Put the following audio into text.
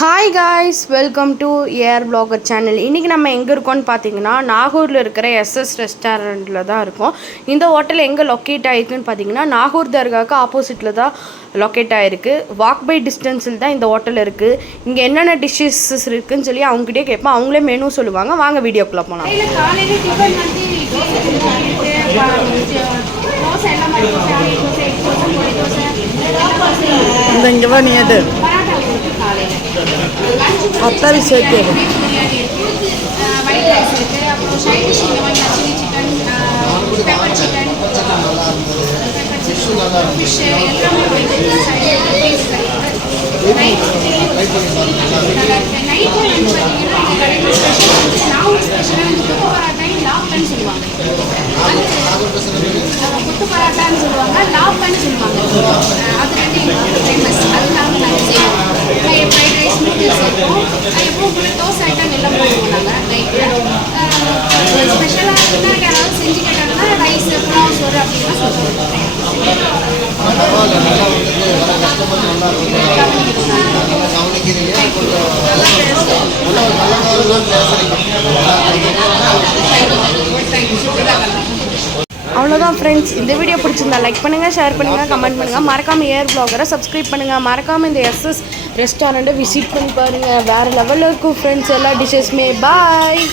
Hi guys, welcome to air blogger channel. இன்றைக்கி நம்ம எங்கே இருக்கோம்னு பார்த்தீங்கன்னா நாகூரில் இருக்கிற எஸ்எஸ் ரெஸ்டாரண்ட்டில் தான் இருக்கோம். இந்த ஹோட்டல் எங்கே லொக்கேட் ஆகிருக்குன்னு பார்த்தீங்கன்னா நாகூர் தர்காவுக்கு ஆப்போசிட்டில் தான் லொக்கேட் ஆகிருக்கு. வாக் பை டிஸ்டன்ஸில் தான் இந்த ஹோட்டல் இருக்குது. இங்கே என்னென்ன டிஷ்ஷஸ் இருக்குதுன்னு சொல்லி அவங்ககிட்டே கேட்போம். அவங்களே மெனு சொல்லுவாங்க. வாங்க வீடியோக்குள்ளே போகலாம். இங்கே வா, நீ எடு அத்தாரி சேர்த்து ஒயிட் ரைஸ் இருக்குது. அப்புறம் சைட் டிஷ் இங்கே வாங்கினா chilli chicken, pepper chicken, fish எல்லாமே வந்து பீஸ் நைட்டு வந்து பார்த்தீங்கன்னா இந்த கடைக்கு ஸ்பெஷல் வந்து நாகூர் ஸ்பெஷலாக வந்து கொத்து பராட்டாயும் லாப்டான்னு சொல்லுவாங்க. கொத்து பராட்டான்னு சொல்லுவாங்க, லாப்டான்னு சொல்லுவாங்க. அது வந்து எங்களுக்கு ஃபேமஸ். அதுக்காக நாங்கள் செய்வோம். ஃப்ரைட் ரைஸ் மீட்டு சேர்ப்போம். எப்பவும் கூட தோசை ஐட்டம் எல்லாம் போடுவோம் நாங்கள் நைட்டில். ஸ்பெஷலாக இருந்தால் யாராவது செஞ்சு கேட்டாங்கன்னா ரைஸ் புலாவ் சோறு அப்படின்லாம் சொல்லுவோம். அவ்வளோதான் ஃப்ரெண்ட்ஸ். இந்த வீடியோ பிடிச்சிருந்தா லைக் பண்ணுங்கள், ஷேர் பண்ணுங்கள், கமெண்ட் பண்ணுங்கள். மறக்காமல் ஏர் பிளாகரை சப்ஸ்கிரைப் பண்ணுங்கள். மறக்காமல் இந்த எஸ்எஸ் ரெஸ்டாரண்ட்டை விசிட் பண்ணி பாருங்கள். வேறு லெவலில் இருக்கும் ஃப்ரெண்ட்ஸ். எல்லா டிஷ்ஷஸ்மே. பாய்.